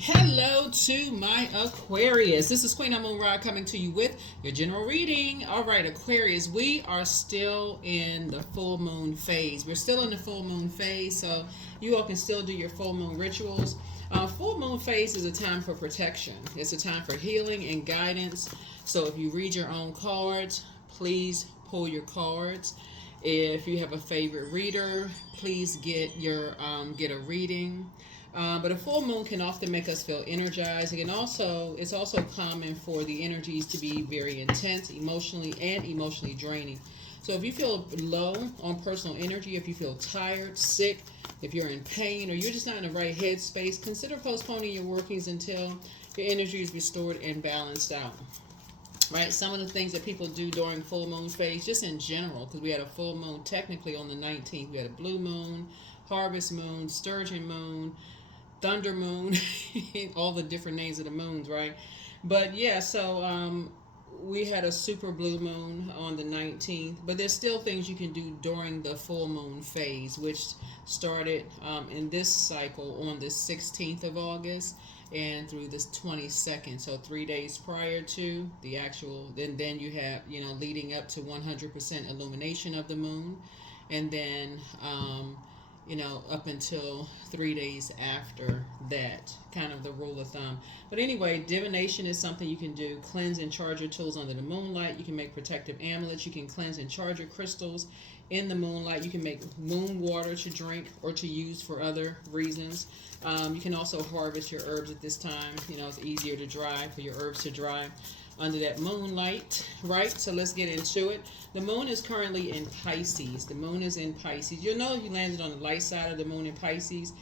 Hello to my Aquarius. This is Queen Amun Ra coming to you with your general reading. All right, Aquarius, we are still in the full moon phase. We're still in the full moon phase, so you all can still do your full moon rituals. Full moon phase is a time for protection. It's a time for healing and guidance. So if you read your own cards, please pull your cards. If you have a favorite reader, please get a reading. But a full moon can often make us feel energized. It's also common for the energies to be very intense, emotionally draining. So if you feel low on personal energy, if you feel tired, sick, if you're in pain, or you're just not in the right headspace, consider postponing your workings until your energy is restored and balanced out. Right, some of the things that people do during full moon phase, just in general, because we had a full moon technically on the 19th. We had a blue moon, harvest moon, sturgeon moon, thunder moon, all the different names of the moons, right? But yeah, so we had a super blue moon on the 19th, but there's still things you can do during the full moon phase, which started in this cycle on the 16th of August and through this 22nd, so 3 days prior to the actual, then you have, leading up to 100% illumination of the moon, and then up until 3 days after that, kind of the rule of thumb. But anyway, divination is something you can do. Cleanse and charge your tools under the moonlight. You can make protective amulets. You can cleanse and charge your crystals in the moonlight. You can make moon water to drink or to use for other reasons. You can also harvest your herbs at this time. It's easier to dry, for your herbs to dry under that moonlight, right? So let's get into it. The moon is currently in Pisces. The moon is in Pisces. You'll know if you landed on the light side of the moon in Pisces.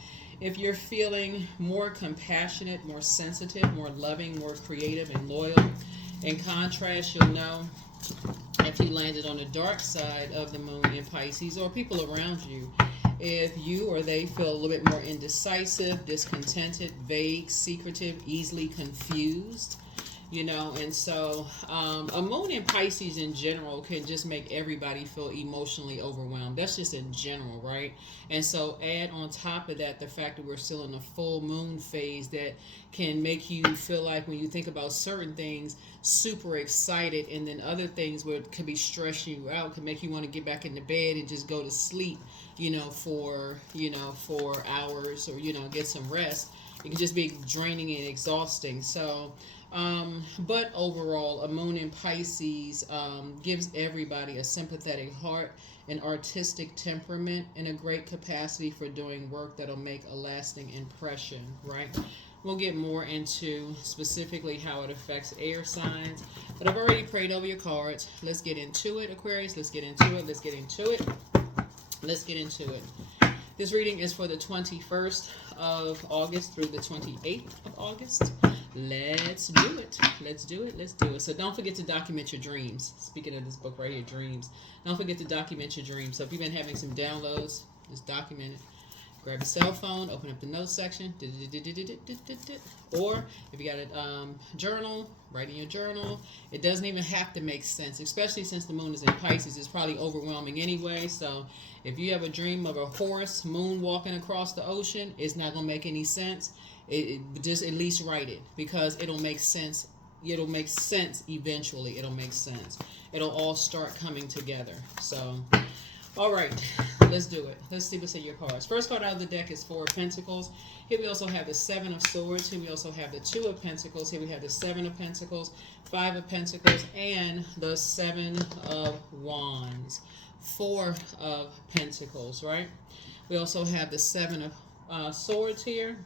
If you're feeling more compassionate, more sensitive, more loving, more creative and loyal. In contrast, you'll know if you landed on the dark side of the moon in Pisces, or people around you, if you or they feel a little bit more indecisive, discontented, vague, secretive, easily confused. And so a moon in Pisces in general can just make everybody feel emotionally overwhelmed. That's just in general, right? And so add on top of that the fact that we're still in a full moon phase that can make you feel like, when you think about certain things, super excited, and then other things could be stressing you out, could make you want to get back into bed and just go to sleep, for hours, or get some rest. It can just be draining and exhausting. So but overall, a moon in Pisces gives everybody a sympathetic heart, an artistic temperament, and a great capacity for doing work that'll make a lasting impression, right? We'll get more into specifically how it affects air signs, but I've already prayed over your cards. Let's get into it, Aquarius. Let's get into it. Let's get into it. Let's get into it. This reading is for the 21st of August through the 28th of August. Let's do it. Let's do it. Let's do it. So don't forget to document your dreams. Speaking of this book right here, dreams. Don't forget to document your dreams. So if you've been having some downloads, just document it. Grab your cell phone, open up the notes section, or if you got a journal, write in your journal. It doesn't even have to make sense, especially since the moon is in Pisces. It's probably overwhelming anyway. So if you have a dream of a horse moon walking across the ocean, it's not going to make any sense. Just at least write it, because it'll make sense. It'll make sense eventually. It'll make sense. It'll all start coming together. So, all right, let's do it. Let's see what's in your cards. First card out of the deck is Four of Pentacles. Here we also have the Seven of Swords. Here we also have the Two of Pentacles. Here we have the Seven of Pentacles, Five of Pentacles, and the Seven of Wands. Four of Pentacles, right? We also have the Seven of Swords here.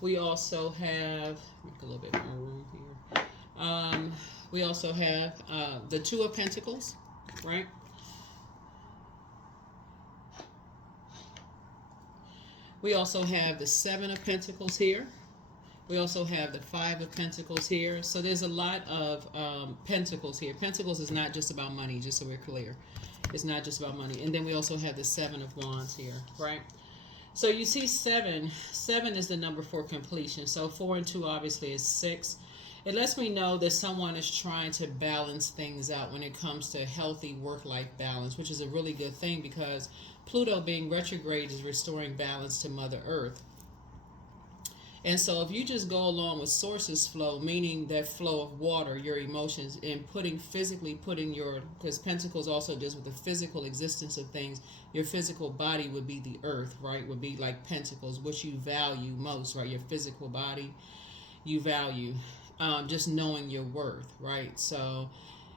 We also have, make a little bit more room here. We also have the Two of Pentacles, right? We also have the Seven of Pentacles here. We also have the Five of Pentacles here. So there's a lot of pentacles here. Pentacles is not just about money, just so we're clear. It's not just about money. And then we also have the Seven of Wands here, right? So you see seven. Seven is the number for completion. So 4 and 2 obviously is 6. It lets me know that someone is trying to balance things out when it comes to healthy work-life balance, which is a really good thing because Pluto being retrograde is restoring balance to Mother Earth. And so if you just go along with sources flow, meaning that flow of water, your emotions, and physically putting your, because Pentacles also deals with the physical existence of things, your physical body would be the earth, right? Would be like Pentacles, which you value most, right? Your physical body, you value just knowing your worth, right? So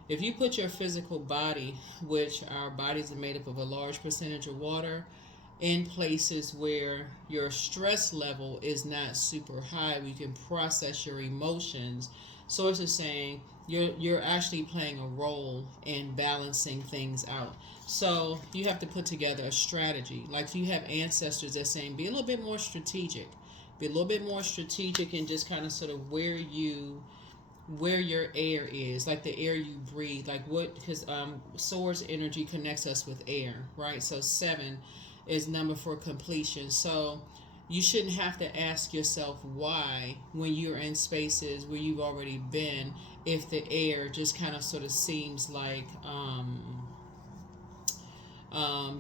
if you put your physical body, which our bodies are made up of a large percentage of water, in places where your stress level is not super high, where you can process your emotions. Source is saying you're actually playing a role in balancing things out. So you have to put together a strategy. Like if you have ancestors that saying be a little bit more strategic. Be a little bit more strategic and just kind of sort of where your air is, like the air you breathe, like what, because source energy connects us with air, right? So 7 is number for completion. So you shouldn't have to ask yourself why when you're in spaces where you've already been, if the air just kind of sort of seems like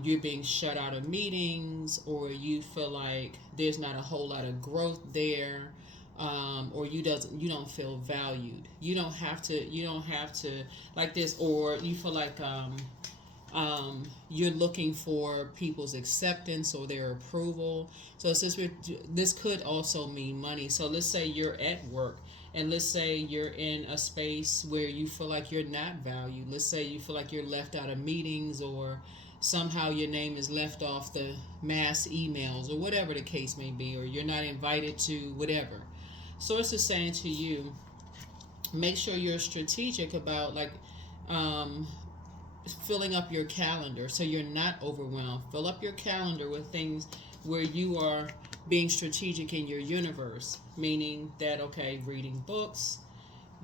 you're being shut out of meetings, or you feel like there's not a whole lot of growth there, or you don't feel valued. You don't have to like this, or you feel like you're looking for people's acceptance or their approval. So since this could also mean money. So let's say you're at work, and let's say you're in a space where you feel like you're not valued. Let's say you feel like you're left out of meetings, or somehow your name is left off the mass emails, or whatever the case may be, or you're not invited to whatever. Source is saying to you, make sure you're strategic about filling up your calendar so you're not overwhelmed. Fill up your calendar with things where you are being strategic in your universe, meaning that, okay, reading books,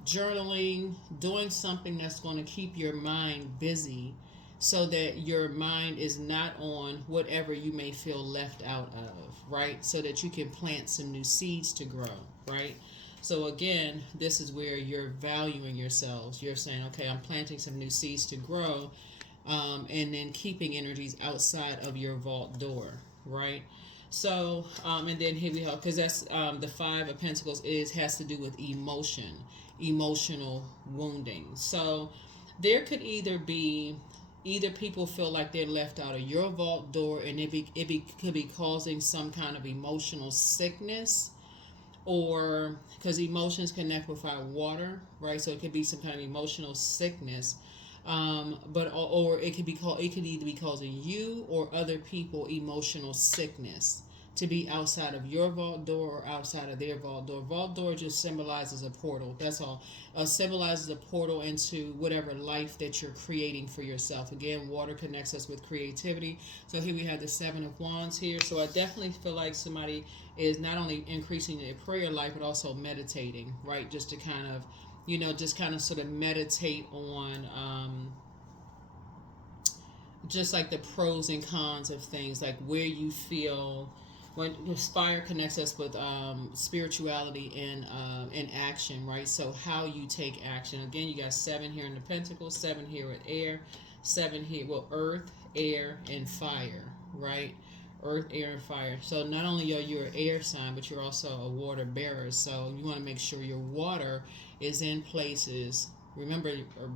journaling, doing something that's going to keep your mind busy so that your mind is not on whatever you may feel left out of, right? So that you can plant some new seeds to grow, right? So again, this is where you're valuing yourselves. You're saying, okay, I'm planting some new seeds to grow, and then keeping energies outside of your vault door, right? So, and then here we have, because that's the 5 of Pentacles has to do with emotional wounding. So there could either people feel like they're left out of your vault door, and it could be causing some kind of emotional sickness, or because emotions connect with our water, right? So it could be some kind of emotional sickness, or it could either be causing you or other people emotional sickness to be outside of your vault door or outside of their vault door. Vault door just symbolizes a portal. That's all. Symbolizes a portal into whatever life that you're creating for yourself. Again, water connects us with creativity. So here we have the 7 of Wands here. So I definitely feel like somebody is not only increasing their prayer life, but also meditating, right? Just to kind of, just kind of sort of meditate on just like the pros and cons of things, like where you feel. When fire connects us with spirituality and action, right? So how you take action. Again, you got 7 here in the Pentacles, 7 here at air, 7 here, earth, air, and fire, right? Earth, air, and fire. So not only are you an air sign, but you're also a water bearer. So you want to make sure your water is in places. Remember,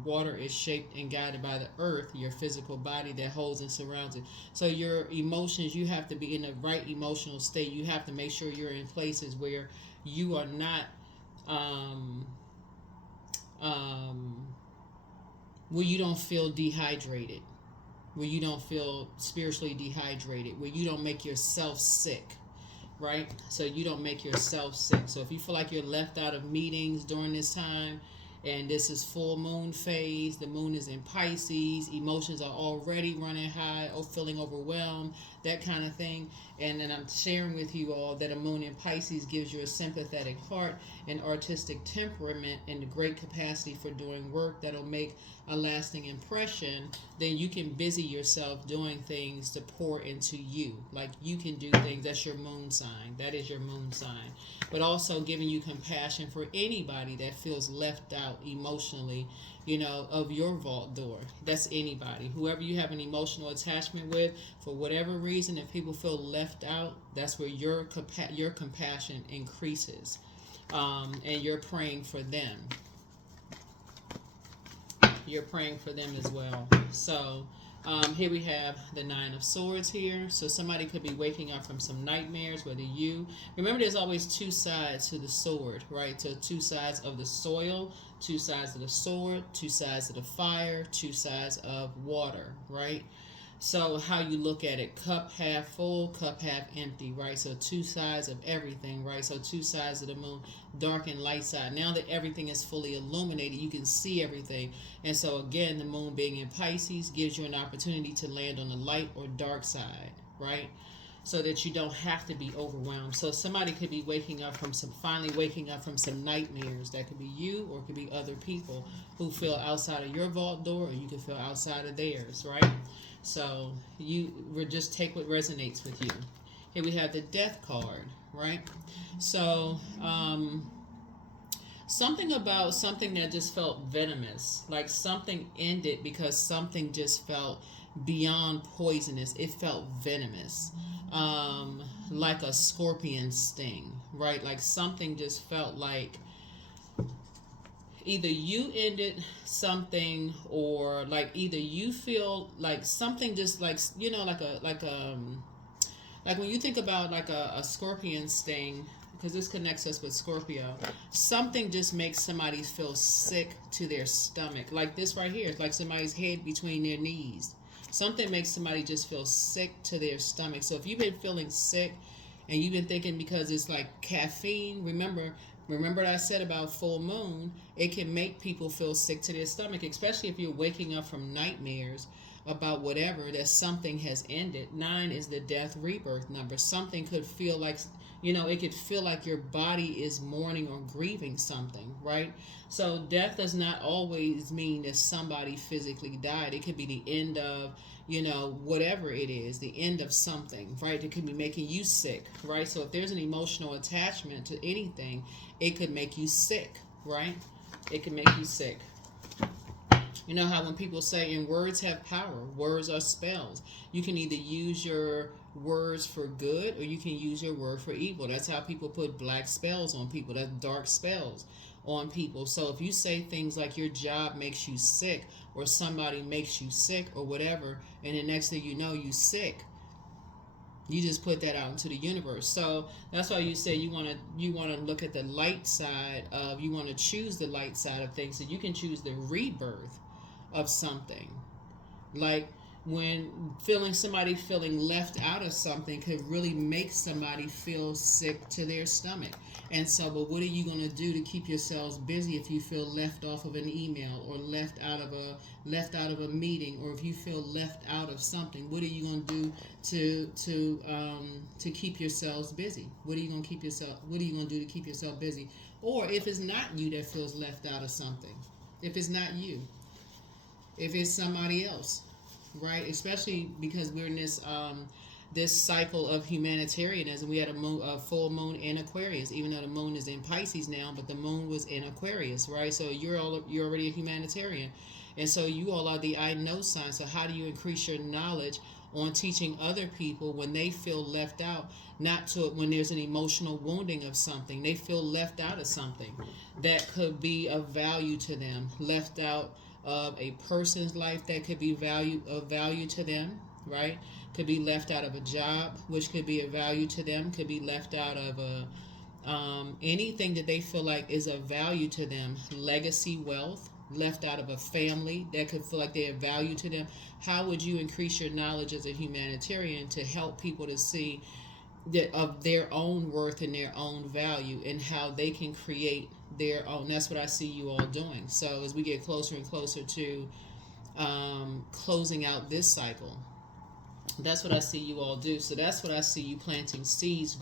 water is shaped and guided by the earth, your physical body that holds and surrounds it. So your emotions, you have to be in the right emotional state. You have to make sure you're in places where you are not, where you don't feel dehydrated, where you don't feel spiritually dehydrated, where you don't make yourself sick, right? So you don't make yourself sick. So if you feel like you're left out of meetings during this time, And this is full moon phase. The moon is in Pisces. Emotions are already running high or feeling overwhelmed, that kind of thing. And then I'm sharing with you all that a moon in Pisces gives you a sympathetic heart, an artistic temperament, and a great capacity for doing work that'll make a lasting impression. Then you can busy yourself doing things to pour into you. Like you can do things. That's your moon sign. That is your moon sign. But also giving you compassion for anybody that feels left out emotionally, of your vault door. That's anybody. Whoever you have an emotional attachment with, for whatever reason, if people feel left out, that's where your compassion increases. And you're praying for them. You're praying for them as well. So here we have the Nine of Swords here. So somebody could be waking up from some nightmares, remember there's always two sides to the sword, right? So two sides of the soil, two sides of the sword, two sides of the fire, two sides of water, right? So how you look at it, cup half full, cup half empty, right? So two sides of everything, right? So two sides of the moon, dark and light side. Now that everything is fully illuminated, you can see everything. And so again, the moon being in Pisces gives you an opportunity to land on the light or dark side, right? So that you don't have to be overwhelmed. So somebody could be finally waking up from some nightmares. That could be you, or it could be other people who feel outside of your vault door, or you could feel outside of theirs, right? So you would just take what resonates with you. Here we have the Death card, right? So something about something that just felt venomous, like something ended because something just felt beyond poisonous. It felt venomous, like a scorpion sting, right? Like something just felt like either you ended something, or like either you feel like something just like like when you think about like a scorpion sting, because this connects us with Scorpio, something just makes somebody feel sick to their stomach. Like this right here, it's like somebody's head between their knees. Something makes somebody just feel sick to their stomach. So if you've been feeling sick and you've been thinking because it's like caffeine, remember what I said about full moon, it can make people feel sick to their stomach, especially if you're waking up from nightmares about whatever, that something has ended. 9 is the death rebirth number. Something could feel like, it could feel like your body is mourning or grieving something, right? So death does not always mean that somebody physically died. It could be the end of, whatever it is, the end of something, right? It could be making you sick, right? So if there's an emotional attachment to anything, it could make you sick, right? It can make you sick. You know how when people say, and words have power, words are spells. You can either use your words for good, or you can use your word for evil. That's how people put black spells on people. That's dark spells on people. So if you say things like your job makes you sick, or somebody makes you sick, or whatever, and the next thing you know, you sick, you just put that out into the universe. So that's why you say you want to look at the light side of, you want to choose the light side of things, so you can choose the rebirth of something. Like when somebody feeling left out of something could really make somebody feel sick to their stomach. And so, but what are you going to do to keep yourselves busy if you feel left off of an email, or left out of a meeting, or if you feel left out of something? What are you going to do to keep yourselves busy? What are you going to do to keep yourself busy? Or if it's not you that feels left out of something, if it's not you, if it's somebody else, right? Especially because we're in this cycle of humanitarianism. We had a full moon in Aquarius, even though the moon is in Pisces now, but the moon was in Aquarius, right? So you're already a humanitarian, and so you all are the I know sign. So how do you increase your knowledge on teaching other people when they feel left out? When there's an emotional wounding of something, they feel left out of something that could be of value to them, left out of a person's life that could be of value to them, right? Could be left out of a job, which could be of value to them. Could be left out of anything that they feel like is of value to them. Legacy wealth, left out of a family that could feel like they're of value to them. How would you increase your knowledge as a humanitarian to help people to see of their own worth and their own value, and how they can create their own. That's what I see you all doing. So as we get closer and closer to closing out this cycle, that's what I see you all do. So that's what I see you planting seeds,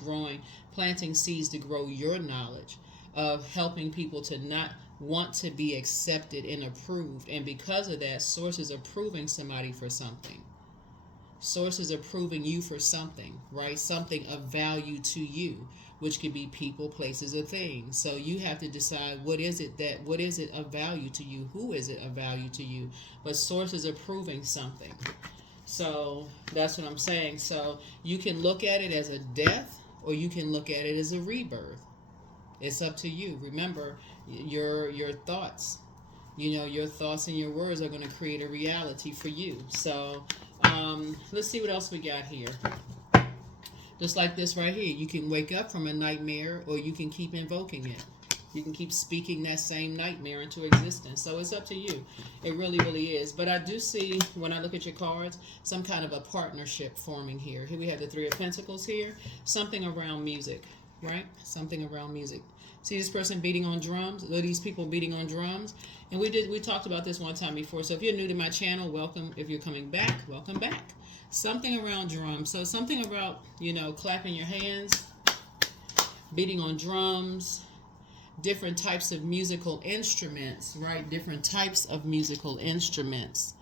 planting seeds to grow your knowledge of helping people to not want to be accepted and approved. And because of that, source is approving somebody for something. Source is approving you for something, right? Something of value to you, which could be people, places, or things. So you have to decide what is it of value to you? Who is it of value to you? But source is approving something. So that's what I'm saying. So you can look at it as a death, or you can look at it as a rebirth. It's up to you. Remember, your thoughts, your thoughts and your words are going to create a reality for you. So let's see what else we got here. Just like this right here, you can wake up from a nightmare, or you can keep invoking it. You can keep speaking that same nightmare into existence. So it's up to you. It really, really is. But I do see, when I look at your cards, some kind of a partnership forming here. Here we have the Three of Pentacles here. Something around music, right? Something around music. See this person beating on drums? Or these people beating on drums? And we talked about this one time before. So if you're new to my channel, welcome. If you're coming back, welcome back. Something around drums. So something about, clapping your hands, beating on drums, different types of musical instruments, right? Different types of musical instruments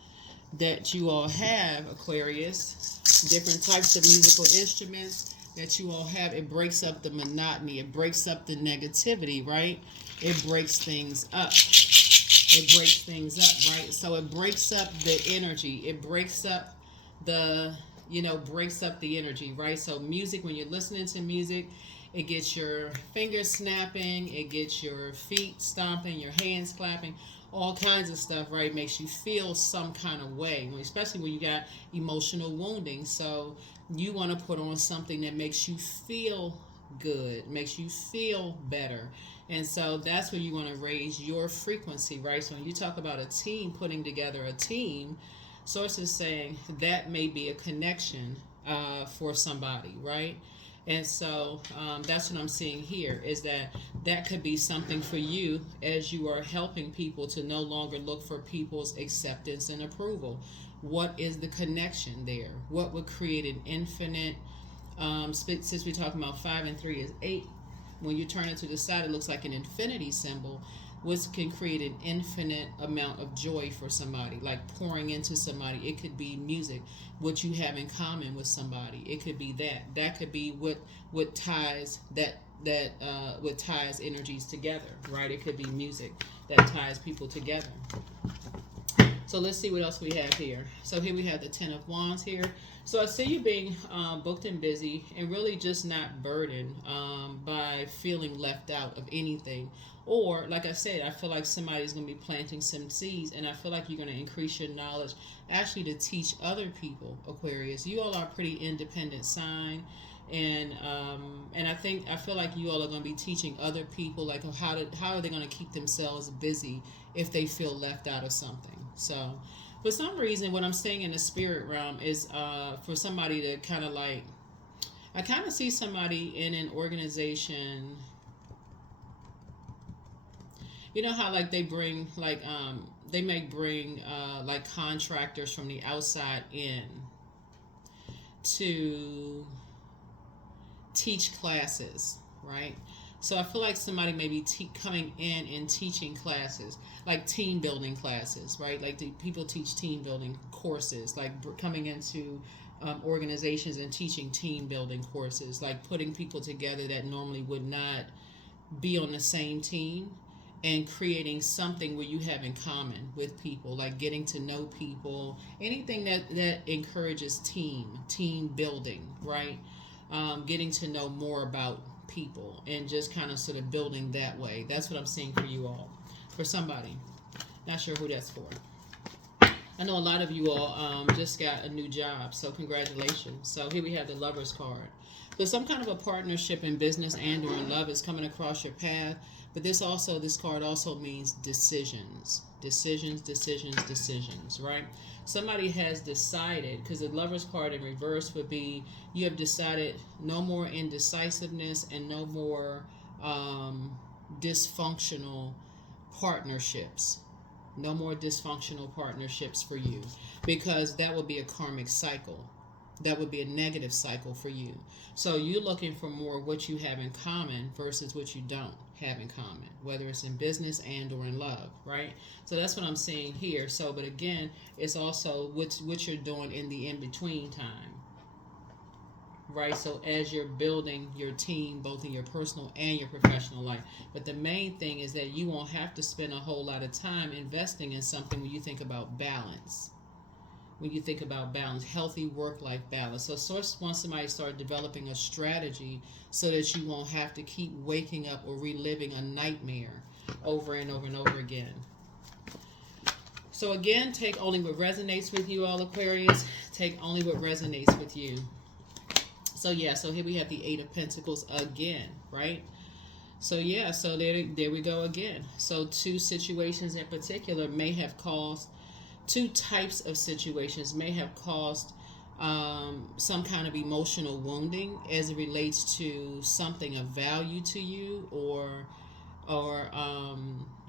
that you all have, Aquarius. Different types of musical instruments that you all have. It breaks up the monotony. It breaks up the negativity, right? It breaks things up. It breaks things up, right? So it breaks up the energy. It breaks up breaks up the energy, right? So music, when you're listening to music, it gets your fingers snapping, it gets your feet stomping, your hands clapping, all kinds of stuff, right? Makes you feel some kind of way, especially when you got emotional wounding. So you want to put on something that makes you feel good, makes you feel better. And so that's where you want to raise your frequency, right? So when you talk about a team, putting together a team, Source is saying that may be a connection for somebody, right? And so that's what I'm seeing here, is that could be something for you as you are helping people to no longer look for people's acceptance and approval. What is the connection there? What would create an infinite, since we're talking about 5 and 3 is 8, when you turn it to the side, it looks like an infinity symbol, which can create an infinite amount of joy for somebody, like pouring into somebody. It could be music, what you have in common with somebody. It could be that could be what ties what ties energies together, right? It could be music that ties people together. So let's see what else we have here. So here we have the 10 of Wands here. So I see you being booked and busy, and really just not burdened by feeling left out of anything. Or, like I said, I feel like somebody's going to be planting some seeds, and I feel like you're going to increase your knowledge actually to teach other people, Aquarius. You all are a pretty independent sign. And I feel like you all are going to be teaching other people, like how are they going to keep themselves busy if they feel left out of something. So for some reason, what I'm saying in the spirit realm is for somebody to kind of like, I kind of see somebody in an organization. You know how like they bring like they may bring like contractors from the outside in to teach classes, right? So I feel like somebody may be coming in and teaching classes, like team building classes, right? Like people teach team building courses, like coming into organizations and teaching team building courses, like putting people together that normally would not be on the same team, and creating something where you have in common with people, like getting to know people, anything that encourages team building, right? Getting to know more about people and just kind of sort of building that way. That's what I'm seeing for you all. For somebody. Not sure who that's for. I know a lot of you all just got a new job, so congratulations. So here we have the Lover's card. So some kind of a partnership in business and or in love is coming across your path, but this card also means decisions, decisions, decisions, decisions, right? Somebody has decided, because the Lover's card in reverse would be you have decided no more indecisiveness and no more dysfunctional partnerships. No more dysfunctional partnerships for you, because that would be a karmic cycle. That would be a negative cycle for you. So you're looking for more what you have in common versus what you don't have in common, whether it's in business and or in love, right? So that's what I'm seeing here. So, but again, it's also what you're doing in the in-between time, right? So as you're building your team, both in your personal and your professional life. But the main thing is that you won't have to spend a whole lot of time investing in something when you think about balance. When you think about balance, healthy work-life balance. So Source wants somebody to start developing a strategy so that you won't have to keep waking up or reliving a nightmare over and over and over again. So again, take only what resonates with you, all Aquarius. Take only what resonates with you. So yeah, so here we have the Eight of Pentacles again, right? So yeah, so there we go again. So two situations in particular may have caused, two types of situations may have caused some kind of emotional wounding as it relates to something of value to you, or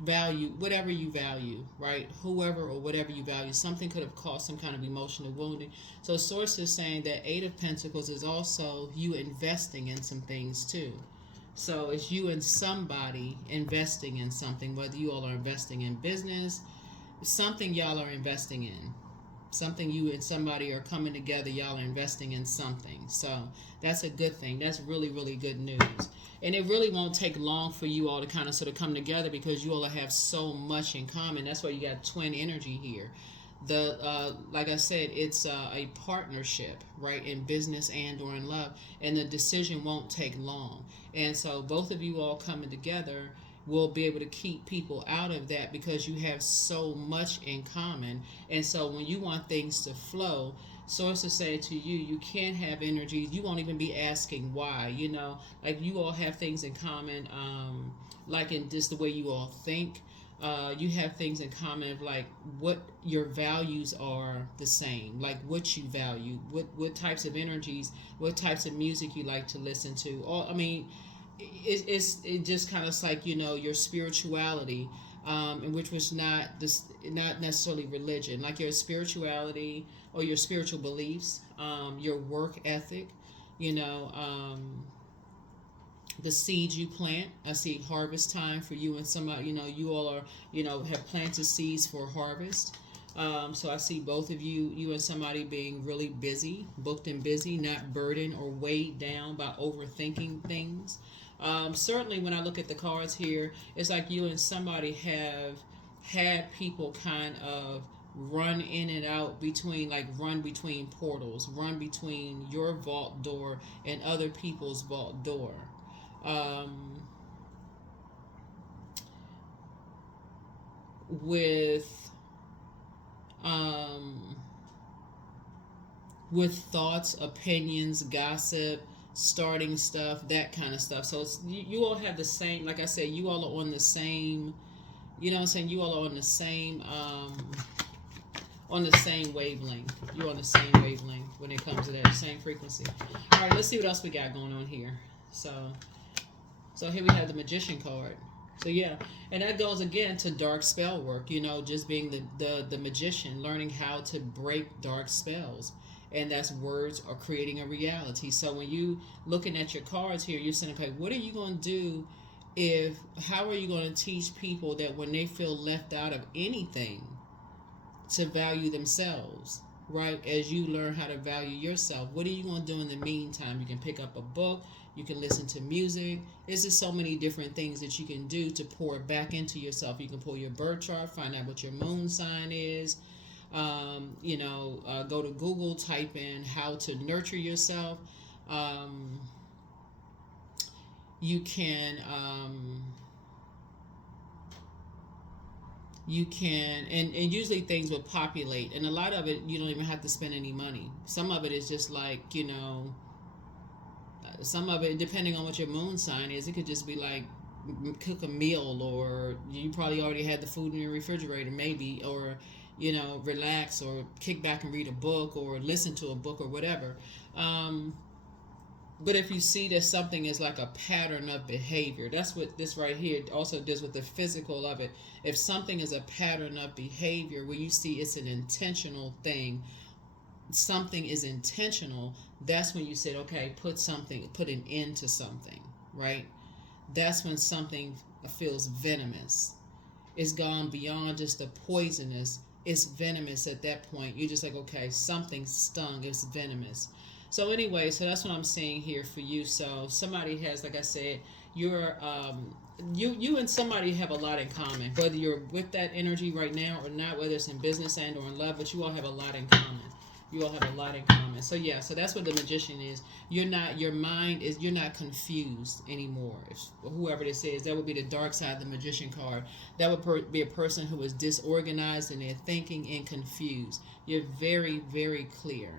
value, whatever you value, right? Whoever or whatever you value, something could have caused some kind of emotional wounding. So Source is saying that Eight of Pentacles is also you investing in some things too. So it's you and somebody investing in something, whether you all are investing in business, something y'all are investing in. Something you and somebody are coming together, y'all are investing in something. So that's a good thing. That's really, really good news. And it really won't take long for you all to kind of sort of come together, because you all have so much in common. That's why you got twin energy here. The like I said, it's a partnership, right, in business and or in love, and the decision won't take long. And so both of you all coming together will be able to keep people out of that, because you have so much in common. And so when you want things to flow, Sources say to you, you can't have energies, you won't even be asking why, you know, like you all have things in common, like in just the way you all think. You have things in common of like what your values are the same, like what you value, what types of energies, what types of music you like to listen to. All, I mean, it just kind of like, you know, your spirituality, and which was not this, not necessarily religion, like your spirituality or your spiritual beliefs, your work ethic, you know, the seeds you plant. I see harvest time for you and somebody, you know, you all are, you know, have planted seeds for harvest. So I see both of you, you and somebody being really busy, booked and busy, not burdened or weighed down by overthinking things. Certainly when I look at the cards here, it's like you and somebody have had people kind of run in and out between, like run between portals, run between your vault door and other people's vault door. Um, with um, with thoughts, opinions, gossip, starting stuff, that kind of stuff. So it's, you all have the same, like I said, you all are on the same, you know what I'm saying? You all are on the same wavelength. You're on the same wavelength when it comes to that, same frequency. All right, let's see what else we got going on here. So here we have the Magician card. So yeah, and that goes again to dark spell work, you know, just being the magician, learning how to break dark spells. And that's words or creating a reality. So when you looking at your cards here, you're saying, okay, what are you going to do if, how are you going to teach people that when they feel left out of anything, to value themselves, right? As you learn how to value yourself, what are you going to do in the meantime? You can pick up a book, you can listen to music. There's just so many different things that you can do to pour back into yourself. You can pull your birth chart, find out what your moon sign is. Go to Google, type in how to nurture yourself. You can you can, and usually things will populate, and a lot of it you don't even have to spend any money. Some of it is just like, some of it, depending on what your moon sign is, it could just be like cook a meal, or you probably already had the food in your refrigerator maybe, or relax, or kick back and read a book, or listen to a book, or whatever. But if you see that something is like a pattern of behavior, that's what this right here also does with the physical of it. If something is a pattern of behavior where you see it's an intentional thing, something is intentional, that's when you said, okay, put an end to something, right? That's when something feels venomous. It's gone beyond just the poisonous. It's venomous at that point. You're just like, okay, something stung. It's venomous. So anyway, so that's what I'm saying here for you. So somebody has, like I said, you're you and somebody have a lot in common. Whether you're with that energy right now or not, whether it's in business and or in love, but you all have a lot in common. You all have a lot in common. So yeah, so that's what the magician is. You're not confused anymore. If whoever this is, that would be the dark side, the magician card. That would be a person who is disorganized in their thinking and confused. You're very, very clear.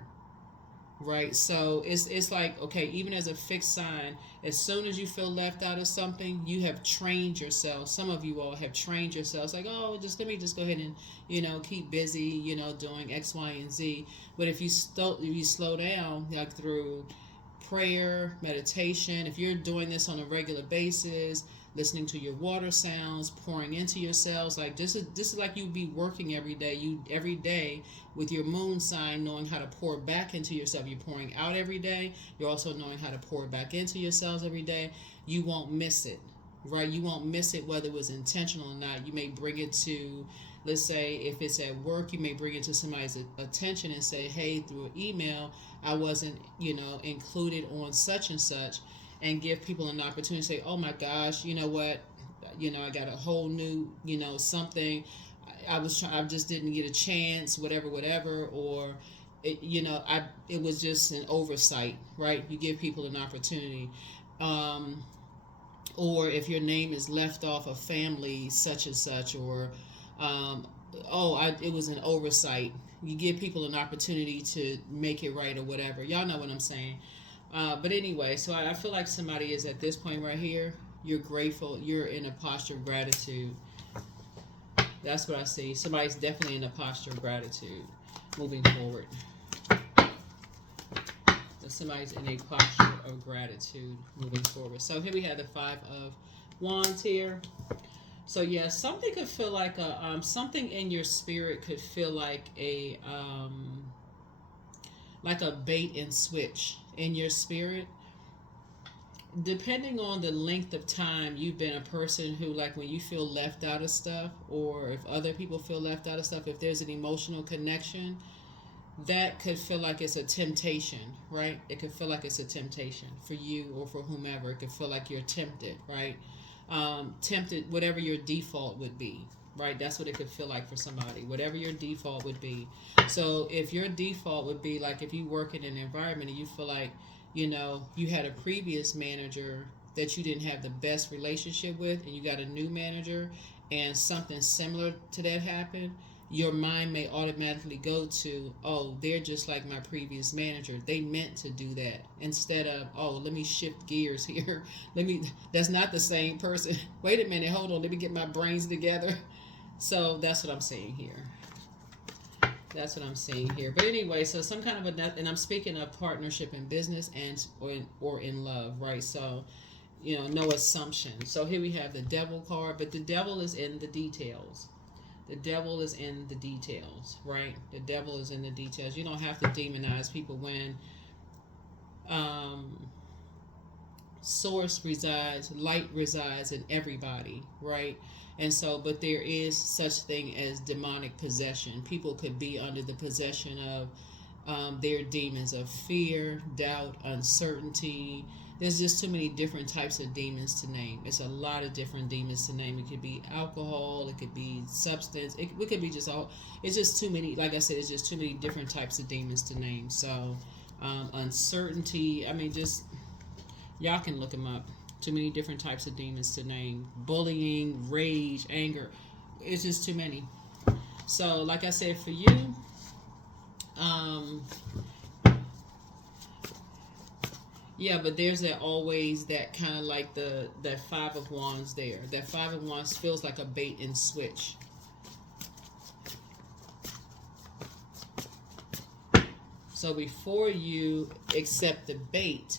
Right, so it's like, okay, even as a fixed sign, as soon as you feel left out of something, you have trained yourself. Some of you all have trained yourselves, like, oh, just let me just go ahead and keep busy, doing X, Y, and Z. But if you slow down, like through prayer, meditation, if you're doing this on a regular basis, listening to your water sounds, pouring into yourselves, like this is like you'd be working every day with your moon sign, knowing how to pour back into yourself. You're pouring out every day. You're also knowing how to pour back into yourselves every day. You won't miss it, right? You won't miss it whether it was intentional or not. You may bring it to, let's say, if it's at work, you may bring it to somebody's attention and say, hey, through an email, I wasn't, included on such and such, and give people an opportunity to say, oh my gosh, you know what, I got a whole new, something. I just didn't get a chance, whatever, or it was just an oversight, right? You give people an opportunity. Or if your name is left off a family such and such, or it was an oversight. You give people an opportunity to make it right or whatever. Y'all know what I'm saying. But anyway, so I feel like somebody is at this point right here. You're grateful. You're in a posture of gratitude. That's what I see. Somebody's definitely in a posture of gratitude moving forward. So somebody's in a posture of gratitude moving forward. So here we have the 5 of Wands here. So yeah, something could feel like something in your spirit could feel like a bait and switch in your spirit. Depending on the length of time you've been a person who, like, when you feel left out of stuff, or if other people feel left out of stuff, if there's an emotional connection, that could feel like it's a temptation, right? It could feel like it's a temptation for you or for whomever. It could feel like you're tempted, right? Tempted, whatever your default would be, right? That's what it could feel like for somebody, whatever your default would be. So if your default would be like, if you work in an environment and you feel like, you had a previous manager that you didn't have the best relationship with, and you got a new manager and something similar to that happened, your mind may automatically go to, oh, they're just like my previous manager. They meant to do that. Instead of, oh, let me shift gears here. That's not the same person. Wait a minute, hold on, let me get my brains together. So that's what I'm saying here. That's what I'm seeing here. But anyway, so some kind of and I'm speaking of partnership in business or in love, right? So, no assumption. So here we have the devil card, but the devil is in the details. The devil is in the details, right? The devil is in the details. You don't have to demonize people when source resides, light resides in everybody, right? And so, but there is such thing as demonic possession. People could be under the possession of their demons of fear, doubt, uncertainty. There's just too many different types of demons to name. It's a lot of different demons to name. It could be alcohol. It could be substance. It could be just all. It's just too many. Like I said, it's just too many different types of demons to name. So, uncertainty. I mean, just y'all can look them up. Too many different types of demons to name. Bullying, rage, anger. it's just too many. So, like I said, for you, um, yeah, but there's that always that kind of like that Five of Wands there. That Five of Wands feels like a bait and switch. So before you accept the bait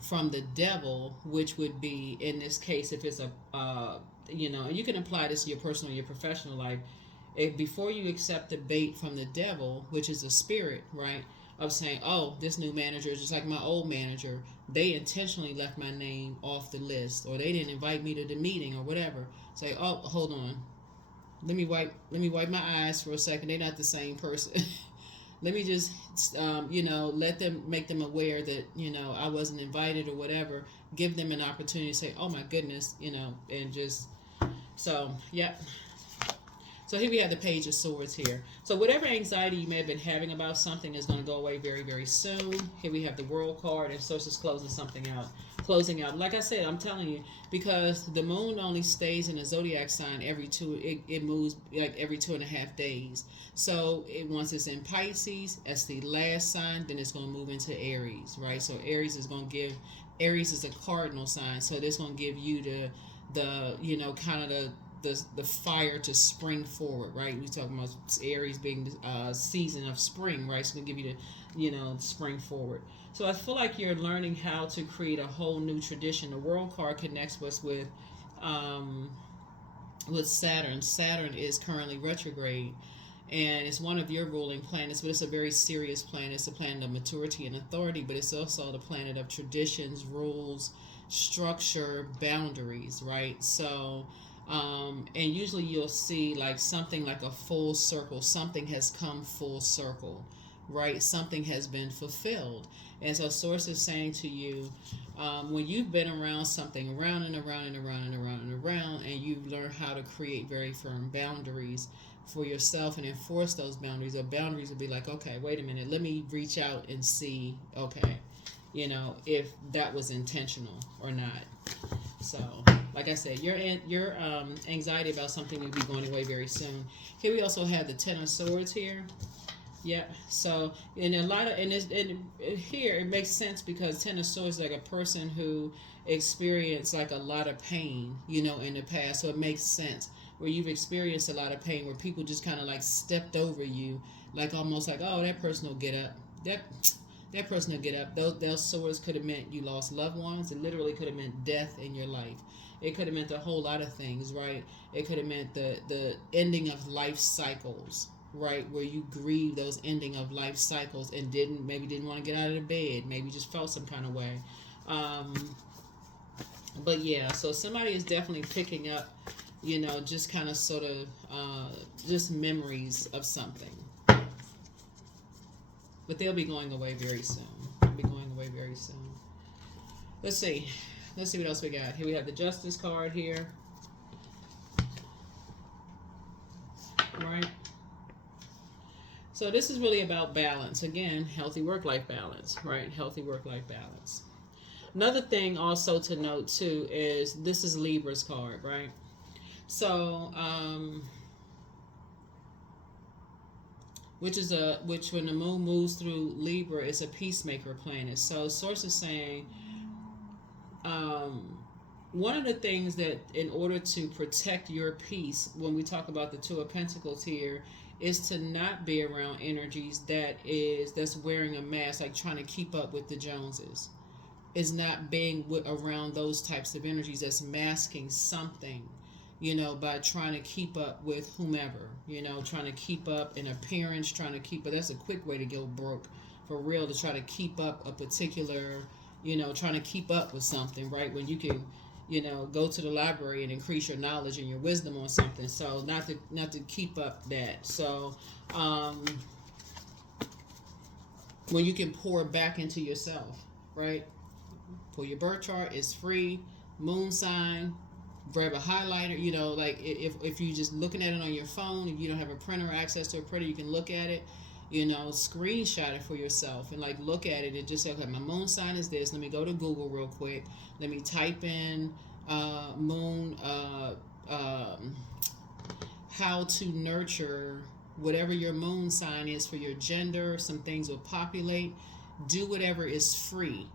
from the devil, which would be in this case, if it's a you know, you can apply this to your personal, your professional life. Before you accept the bait from the devil, which is a spirit, right? Of saying, oh, this new manager is just like my old manager. They intentionally left my name off the list, or they didn't invite me to the meeting, or whatever. Say, oh, hold on, let me wipe my eyes for a second. They're not the same person. Let me just, you know, make them aware that, you know, I wasn't invited or whatever. Give them an opportunity to say, oh my goodness, you know, and just, so, yeah. So here we have the Page of Swords here. So whatever anxiety you may have been having about something is going to go away very, very soon. Here we have the World card, and so it's just closing something out. Closing out. Like I said, I'm telling you, because the moon only stays in a zodiac sign it moves like every 2.5 days. So once it's in Pisces, that's the last sign, then it's going to move into Aries, right? So Aries is a cardinal sign. So this going to give you the you know, kind of the fire to spring forward, right? We talking about Aries being the season of spring, right? It's gonna give you the, you know, spring forward. So I feel like you're learning how to create a whole new tradition. The World card connects us with Saturn. Saturn is currently retrograde, and it's one of your ruling planets, but it's a very serious planet. It's a planet of maturity and authority, but it's also the planet of traditions, rules, structure, boundaries, right? So and usually you'll see like something like a full circle. Something has come full circle, right? Something has been fulfilled. And so Source is saying to you, when you've been around something around and around and around and around and around, and you've learned how to create very firm boundaries for yourself and enforce those boundaries, or boundaries will be like, okay, wait a minute, let me reach out and see, okay, you know, if that was intentional or not. So, like I said, your anxiety about something will be going away very soon. Here we also have the Ten of Swords here. Yep. So, in a lot of here it makes sense because Ten of Swords is like a person who experienced like a lot of pain, you know, in the past. So it makes sense where you've experienced a lot of pain, where people just kind of like stepped over you, like almost like, oh, that person will get up. That person will get up. Those swords could have meant you lost loved ones. It literally could have meant death in your life. It could have meant a whole lot of things, right? It could have meant the ending of life cycles, right? Where you grieve those ending of life cycles and didn't want to get out of the bed. Maybe just felt some kind of way. But yeah, so somebody is definitely picking up, you know, just kind of sort of just memories of something. But they'll be going away very soon. They'll be going away very soon. Let's see what else we got. Here we have the Justice card here. Right? So this is really about balance. Again, healthy work-life balance, right? Healthy work-life balance. Another thing also to note too is this is Libra's card, right? So, which when the moon moves through Libra, it's a peacemaker planet. So Source is saying, one of the things that in order to protect your peace, when we talk about the Two of Pentacles here, is to not be around energies that's wearing a mask, like trying to keep up with the Joneses. Is not being around those types of energies that's masking something, you know, by trying to keep up with whomever, you know, trying to keep up in appearance, trying to keep up. That's a quick way to go broke, for real, to try to keep up a particular, you know, trying to keep up with something, right? When you can, you know, go to the library and increase your knowledge and your wisdom on something. So not to keep up that. So when you can pour back into yourself, right? For your birth chart, it's free. Moon sign, grab a highlighter, you know, like if you're just looking at it on your phone, if you don't have a printer or access to a printer, you can look at it, you know, screenshot it for yourself and like look at it and just say, okay, my moon sign is this. Let me go to Google real quick. Let me type in moon how to nurture whatever your moon sign is for your gender. Some things will populate. Do whatever is free.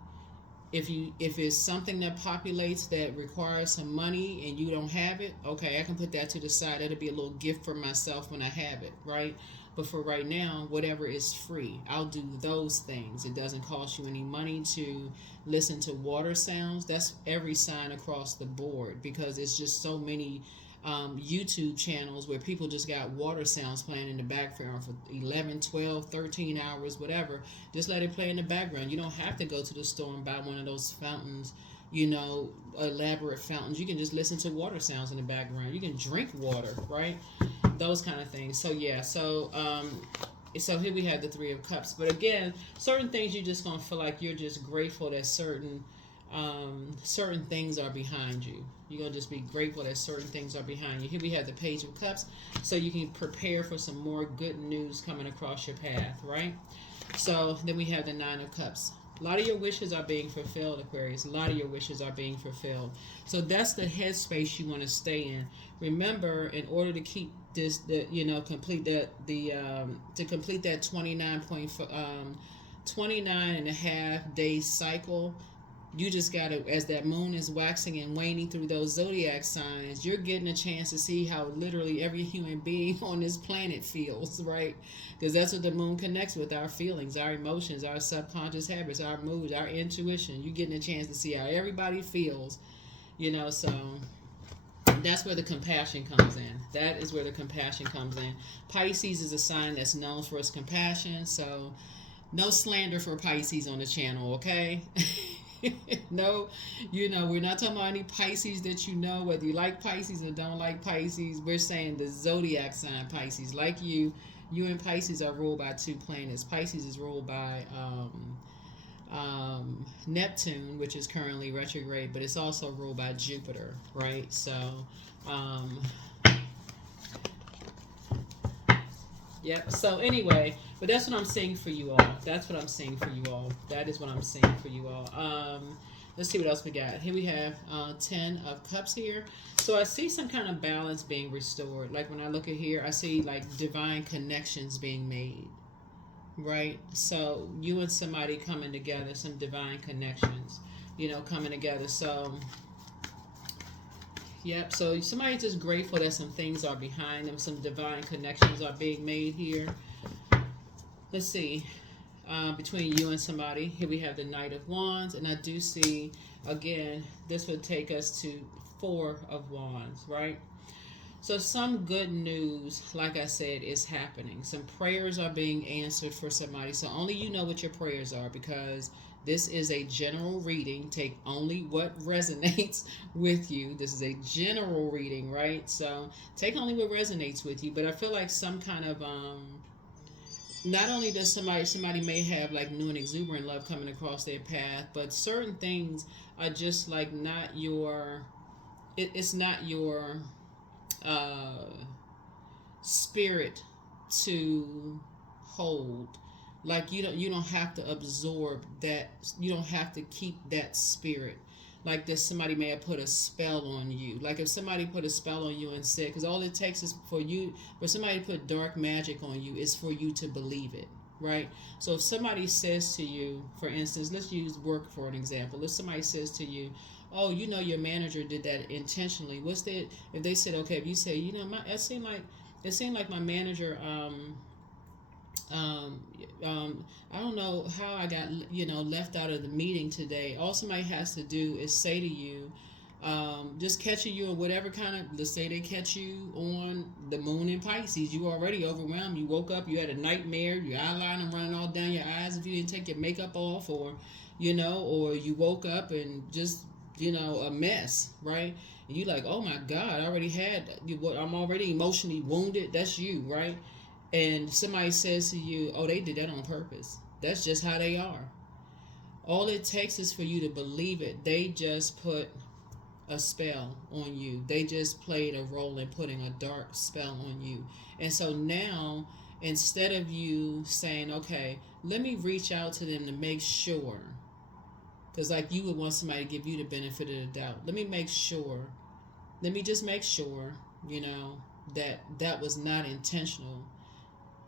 If it's something that populates that requires some money and you don't have it, okay, I can put that to the side. That'll be a little gift for myself when I have it, right? But for right now, whatever is free, I'll do those things. It doesn't cost you any money to listen to water sounds. That's every sign across the board, because it's just so many YouTube channels where people just got water sounds playing in the background for 11, 12, 13 hours, whatever. Just let it play in the background. You don't have to go to the store and buy one of those fountains, elaborate fountains. You can just listen to water sounds in the background. You can drink water, right? Those kind of things. So yeah, so here we have the Three of Cups. But again, certain things you're just gonna feel like you're just grateful that certain things are behind you. You're gonna just be grateful that certain things are behind you. Here we have the Page of Cups, so you can prepare for some more good news coming across your path, right? So then we have the Nine of Cups. A lot of your wishes are being fulfilled, Aquarius. A lot of your wishes are being fulfilled. So that's the headspace you want to stay in. Remember, in order to keep this, complete that to complete that 29 and a half day cycle, you just got to, as that moon is waxing and waning through those zodiac signs, you're getting a chance to see how literally every human being on this planet feels, right? Because that's what the moon connects with, our feelings, our emotions, our subconscious habits, our moods, our intuition. You're getting a chance to see how everybody feels, so that's where the compassion comes in. That is where the compassion comes in. Pisces is a sign that's known for its compassion, so no slander for Pisces on the channel, okay? No, we're not talking about any Pisces that whether you like Pisces or don't like Pisces. We're saying the zodiac sign Pisces. Like you and Pisces are ruled by two planets. Pisces is ruled by Neptune, which is currently retrograde, but it's also ruled by Jupiter, right? So, yep. So anyway, but that's what I'm seeing for you all. That's what I'm seeing for you all. That is what I'm seeing for you all. Let's see what else we got. Here we have 10 of Cups here. So I see some kind of balance being restored. Like when I look at here, I see like divine connections being made, right? So you and somebody coming together, some divine connections, coming together. So, yep. So somebody's just grateful that some things are behind them. Some divine connections are being made here. Let's see. Between you and somebody. Here we have the Knight of Wands, and I do see, again, this would take us to 4 of Wands, right? So some good news, like I said, is happening. Some prayers are being answered for somebody. So only you know what your prayers are, because this is a general reading. Take only what resonates with you. This is a general reading, right? So take only what resonates with you. But I feel like some kind of not only does somebody may have like new and exuberant love coming across their path, but certain things are just like not your it's not your spirit to hold. Like you don't have to absorb that. You don't have to keep that spirit. Like this, somebody may have put a spell on you. Like if somebody put a spell on you and said, because all it takes is for somebody to put dark magic on you is for you to believe it, right? So if somebody says to you, for instance, let's use work for an example. If somebody says to you, oh, your manager did that intentionally. What's that? If they said, okay, if you say, it seemed like my manager, I don't know how I got, left out of the meeting today. All somebody has to do is say to you, just catching you in whatever kind of, let's say they catch you on the moon in Pisces. You already overwhelmed. You woke up, you had a nightmare, your eyeliner running all down your eyes if you didn't take your makeup off, or you woke up and just, a mess, right? And you like, oh my God, I'm already emotionally wounded. That's you, right? And somebody says to you, oh, they did that on purpose. That's just how they are. All it takes is for you to believe it. They just put a spell on you. They just played a role in putting a dark spell on you. And so now, instead of you saying, okay, let me reach out to them to make sure, because like you would want somebody to give you the benefit of the doubt. Let me just make sure, that was not intentional.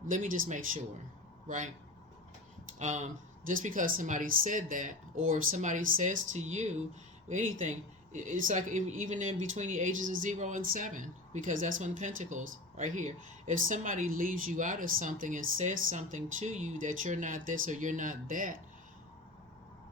Let me just make sure, right? Just because somebody said that, or if somebody says to you anything, it's like even in between the ages of 0 and 7, because that's when Pentacles right here. If somebody leaves you out of something and says something to you that you're not this or you're not that,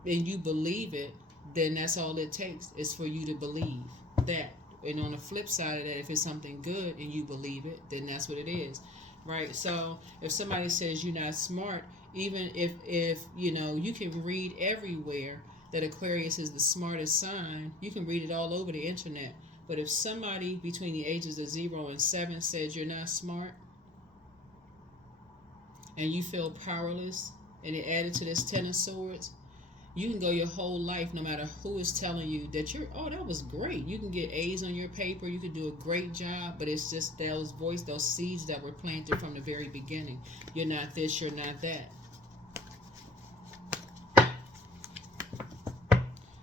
and you believe it, then that's all it takes is for you to believe that. And on the flip side of that, if it's something good and you believe it, then that's what it is, right? So if somebody says you're not smart, even if you know, you can read everywhere that Aquarius is the smartest sign, you can read it all over the internet. But if somebody between the ages of 0 and 7 says you're not smart, and you feel powerless, and it added to this 10 of swords, you can go your whole life, no matter who is telling you that you're, oh, that was great. You can get A's on your paper. You can do a great job, but it's just those seeds that were planted from the very beginning. You're not this, you're not that.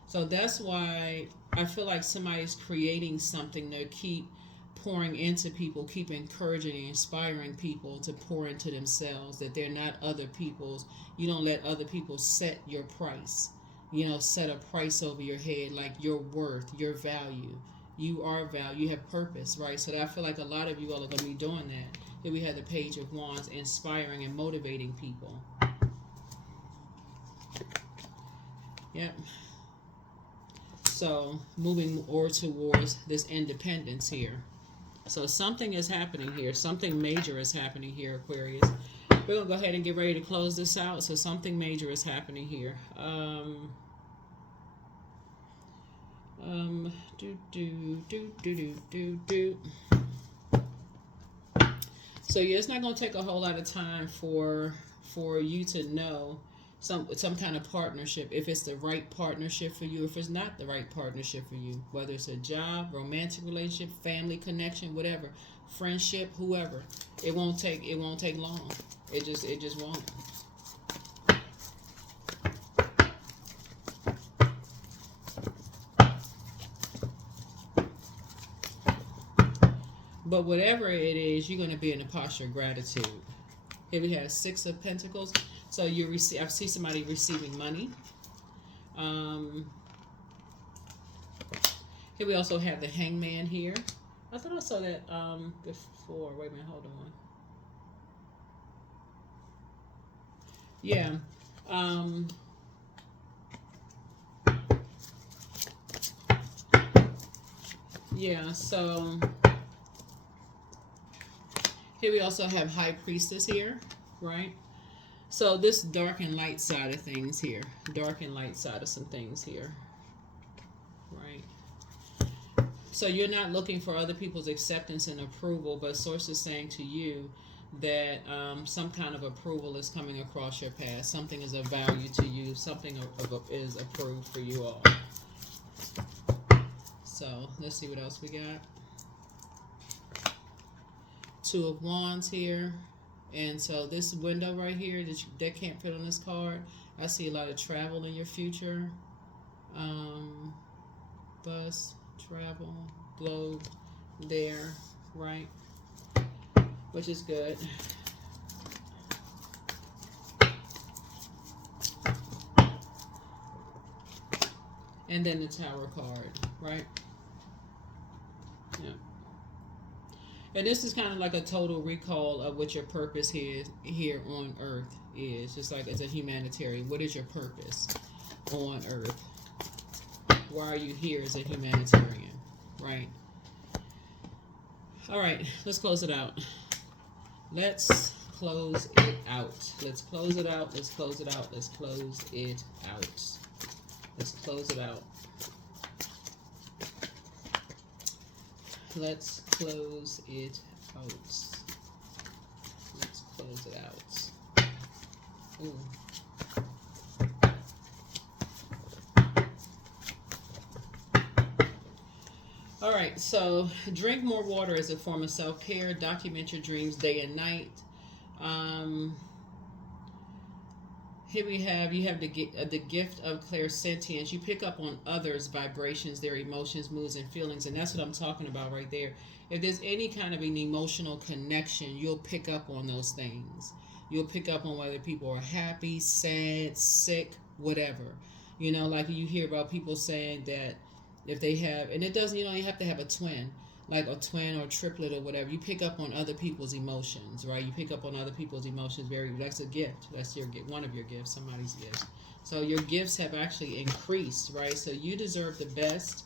So that's why I feel like somebody's creating something to keep pouring into people, keep encouraging and inspiring people to pour into themselves, that they're not other people's. You don't let other people set your price, you know, set a price over your head, like your worth, your value. You are value, you have purpose, right? So I feel like a lot of you all are going to be doing that. Here we have the Page of Wands, inspiring and motivating people. Yep. So moving more towards this independence here. So something is happening here. Something major is happening here, Aquarius. We're going to go ahead and get ready to close this out. So something major is happening here. So yeah, it's not going to take a whole lot of time for you to know some kind of partnership, if it's the right partnership for you, if it's not the right partnership for you, whether it's a job, romantic relationship, family connection, whatever, friendship, whoever. It won't take long. It just won't. But whatever it is, you're going to be in a posture of gratitude. Here we have 6 of Pentacles. So I see somebody receiving money. Here we also have the Hangman here. I thought I saw that before. Wait a minute, hold on. Yeah. Yeah, so here we also have High Priestess here, right? So this dark and light side of things here. Dark and light side of some things here. Right. So you're not looking for other people's acceptance and approval, but Source is saying to you that some kind of approval is coming across your path. Something is of value to you. Something is approved for you all. So let's see what else we got. 2 of Wands here. And so this window right here that can't fit on this card, I see a lot of travel in your future. Bus, travel, globe, there, right? Which is good. And then the Tower card, right? Yeah. And this is kind of like a total recall of what your purpose here on Earth is. Just like as a humanitarian, what is your purpose on Earth? Why are you here as a humanitarian, right? All right, let's close it out. Let's close it out. Let's close it out. Let's close it out. Let's close it out. Let's close it out. Let's close it out. Let's close it out. Ooh. All right, so drink more water as a form of self-care. Document your dreams day and night. Here we have, you have the gift of clairsentience. You pick up on others' vibrations, their emotions, moods, and feelings, and that's what I'm talking about right there. If there's any kind of an emotional connection, you'll pick up on those things. You'll pick up on whether people are happy, sad, sick, whatever. You know, like you hear about people saying that if they have, and it doesn't, you don't even have to have a twin, like a twin or triplet or whatever. You pick up on other people's emotions, right? You pick up on other people's emotions. That's a gift. That's your gift, one of your gifts, somebody's gift. So your gifts have actually increased, right? So you deserve the best.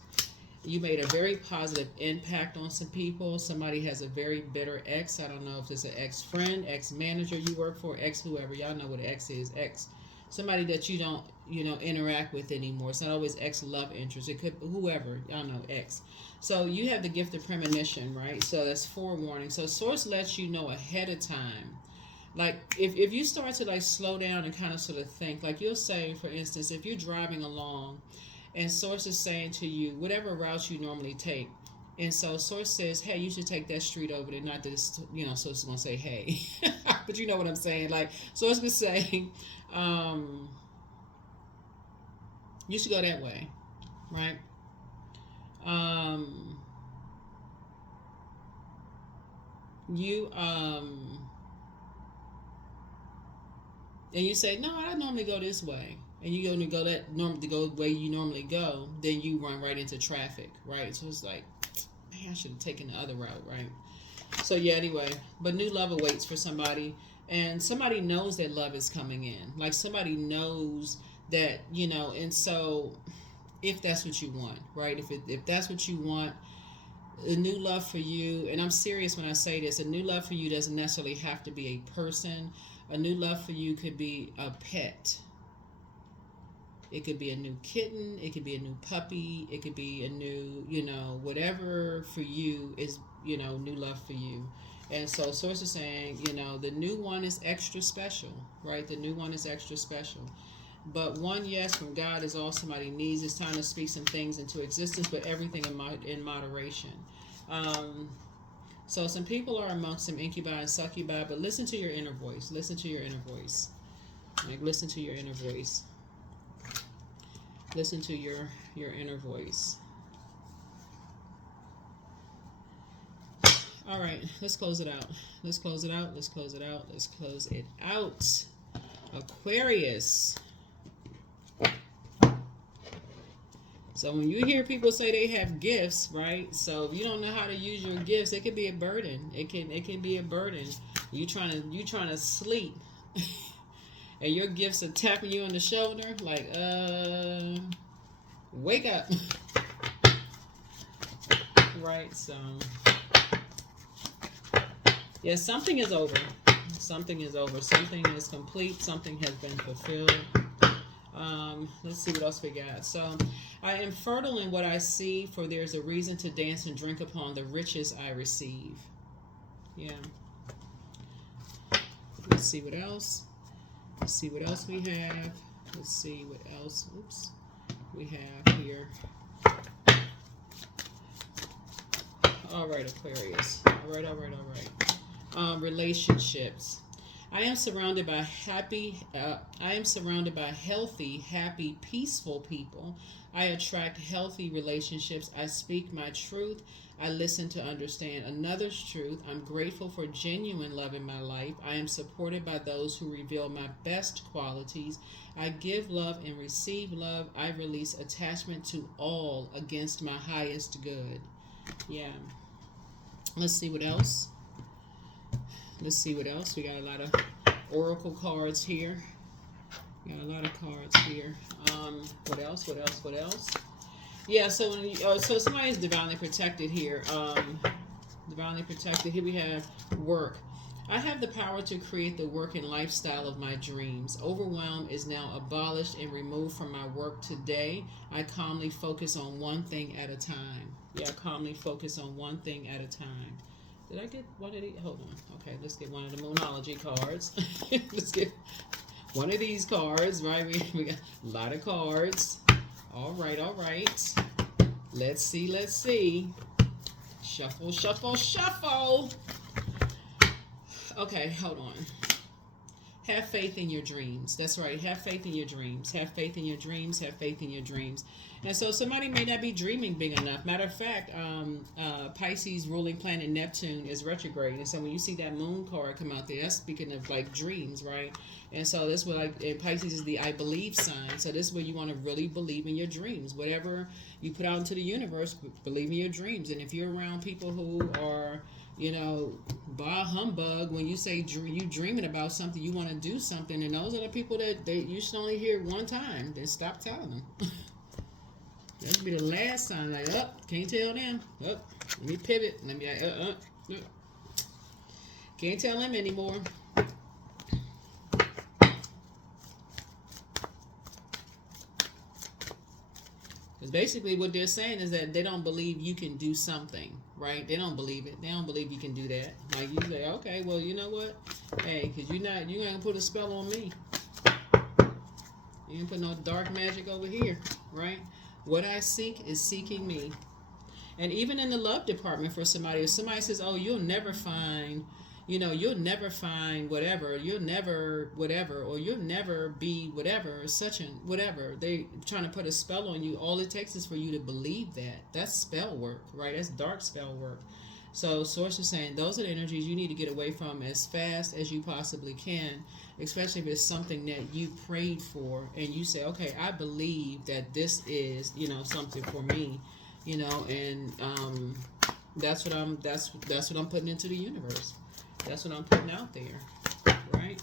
You made a very positive impact on some people. Somebody has a very bitter ex. I don't know if it's an ex-friend, ex-manager you work for, ex-whoever. Y'all know what an ex is. Ex. Somebody that you don't, interact with anymore. It's not always ex-love interest. It could be whoever. Y'all know ex. So you have the gift of premonition, right? So that's forewarning. So Source lets you know ahead of time. Like if you start to like slow down and kind of sort of think, like you'll say, for instance, if you're driving along and Source is saying to you, whatever route you normally take. And so Source says, hey, you should take that street over there. Not this, Source is going to say, hey. But you know what I'm saying. Like, Source was saying, you should go that way, right? And you say, no, I normally go this way. And you going to go the way you normally go, then you run right into traffic, right? So it's like, man, I should have taken the other route, right? So yeah, anyway, but new love awaits for somebody, and somebody knows that love is coming in. Like somebody knows that, and so if that's what you want, right? If that's what you want, a new love for you, and I'm serious when I say this, a new love for you doesn't necessarily have to be a person. A new love for you could be a pet. It could be a new kitten. It could be a new puppy. It could be a new, whatever for you is, new love for you. And so Source is saying, the new one is extra special, right? The new one is extra special. But one yes from God is all somebody needs. It's time to speak some things into existence, but everything in moderation. So some people are amongst some incubi and succubi, but listen to your inner voice. Listen to your inner voice. Like, listen to your inner voice. Listen to your inner voice. All right, let's close it out. Let's close it out. Let's close it out. Let's close it out. Aquarius. So when you hear people say they have gifts, right? So if you don't know how to use your gifts, it can be a burden. It can be a burden. You trying to sleep, and your gifts are tapping you on the shoulder, like wake up, right? So yeah, something is over. Something is over. Something is complete. Something has been fulfilled. Let's see what else we got. So, I am fertile in what I see, for there's a reason to dance and drink upon the riches I receive. Yeah. Let's see what else. Let's see what else we have. Let's see what else. Oops. We have here. All right, Aquarius. All right. Relationships. I am surrounded by healthy, happy, peaceful people. I attract healthy relationships. I speak my truth. I listen to understand another's truth. I'm grateful for genuine love in my life. I am supported by those who reveal my best qualities. I give love and receive love. I release attachment to all against my highest good. Yeah. Let's see what else. We got a lot of oracle cards here. What else? Yeah, so so somebody is divinely protected here. Divinely protected. Here we have work. I have the power to create the work and lifestyle of my dreams. Overwhelm is now abolished and removed from my work today. I calmly focus on one thing at a time. Yeah, calmly focus on one thing at a time. Did I get one of these? Hold on. Okay, let's get one of the Moonology cards. Let's get one of these cards, right? We got a lot of cards. All right. Let's see. Shuffle. Okay, hold on. Have faith in your dreams. That's right. Have faith in your dreams. Have faith in your dreams. Have faith in your dreams. And so somebody may not be dreaming big enough. Matter of fact, Pisces ruling planet Neptune is retrograde. And so when you see that moon card come out there, that's speaking of like dreams, right? And so this what like, and Pisces is the I believe sign. So this is where you want to really believe in your dreams. Whatever you put out into the universe, believe in your dreams. And if you're around people who are, you know, bah humbug, when you say you dreaming about something, you want to do something, and those are the people that you should only hear one time, then stop telling them. That'll be the last sign. Like, can't tell them. Let me pivot. Let me, can't tell them anymore. Because basically what they're saying is that they don't believe you can do something, right? They don't believe it. They don't believe you can do that. Like you say, okay, well, you know what? Hey, because you ain't gonna put a spell on me. You ain't put no dark magic over here, right? What I seek is seeking me. And even in the love department for somebody, if somebody says, oh, you'll never find, you know, you'll never find whatever, you'll never whatever, or you'll never be whatever, such and whatever. They trying to put a spell on you. All it takes is for you to believe that. That's spell work, right? That's dark spell work. So Source is saying those are the energies you need to get away from as fast as you possibly can, especially if it's something that you prayed for and you say, okay, I believe that this is, you know, something for me, you know, and that's what I'm putting into the universe. That's what I'm putting out there, right?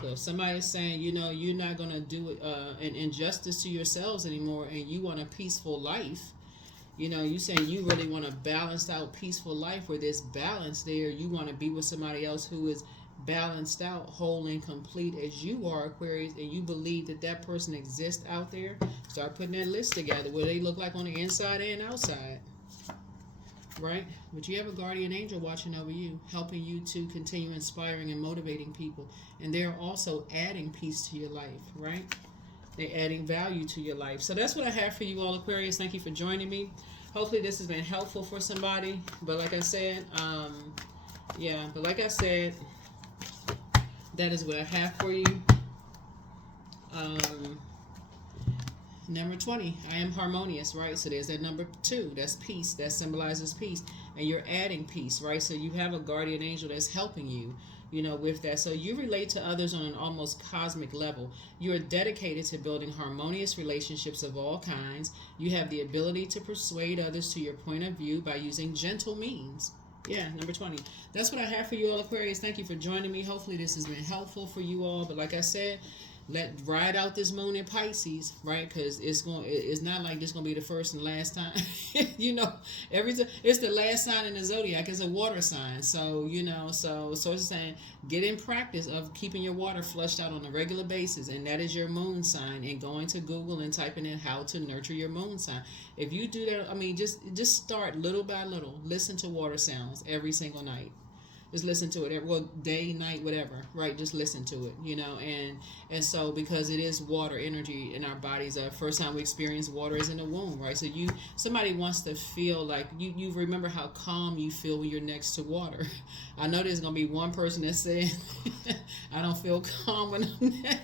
So if somebody's saying, you know, you're not going to do an injustice to yourselves anymore and you want a peaceful life, you know, you saying you really want a balanced out, peaceful life where there's balance there. You want to be with somebody else who is balanced out, whole and complete as you are, Aquarius, and you believe that that person exists out there. Start putting that list together. What they look like on the inside and outside. Right? But you have a guardian angel watching over you, helping you to continue inspiring and motivating people. And they're also adding peace to your life, right? They're adding value to your life. So that's what I have for you all, Aquarius. Thank you for joining me. Hopefully this has been helpful for somebody. But like I said, that is what I have for you. Number 20, I am harmonious, right? So there's that number 2, that's peace, that symbolizes peace, and you're adding peace, right? So you have a guardian angel that's helping you, you know, with that. So you relate to others on an almost cosmic level. You are dedicated to building harmonious relationships of all kinds. You have the ability to persuade others to your point of view by using gentle means. Yeah, number 20. That's what I have for you all, Aquarius. Thank you for joining me. Hopefully this has been helpful for you all. But like I said, ride out this moon in Pisces, right? Because it's not like this gonna be the first and last time. You know, every time it's the last sign in the zodiac. It's a water sign, so you know. So it's saying get in practice of keeping your water flushed out on a regular basis, and that is your moon sign. And going to Google and typing in how to nurture your moon sign. If you do that, I mean, just start little by little. Listen to water sounds every single night. Just listen to it. Well, day, night, whatever, right? Just listen to it, you know. And so because it is water energy in our bodies, first time we experience water is in the womb, right? So somebody wants to feel like you remember how calm you feel when you're next to water. I know there's gonna be one person that's saying, I don't feel calm when I'm next.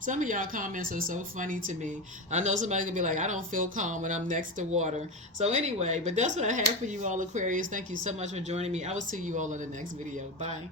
Some of y'all comments are so funny to me. I know somebody's going to be like, I don't feel calm when I'm next to water. So anyway, but that's what I have for you all, Aquarius. Thank you so much for joining me. I will see you all in the next video. Bye.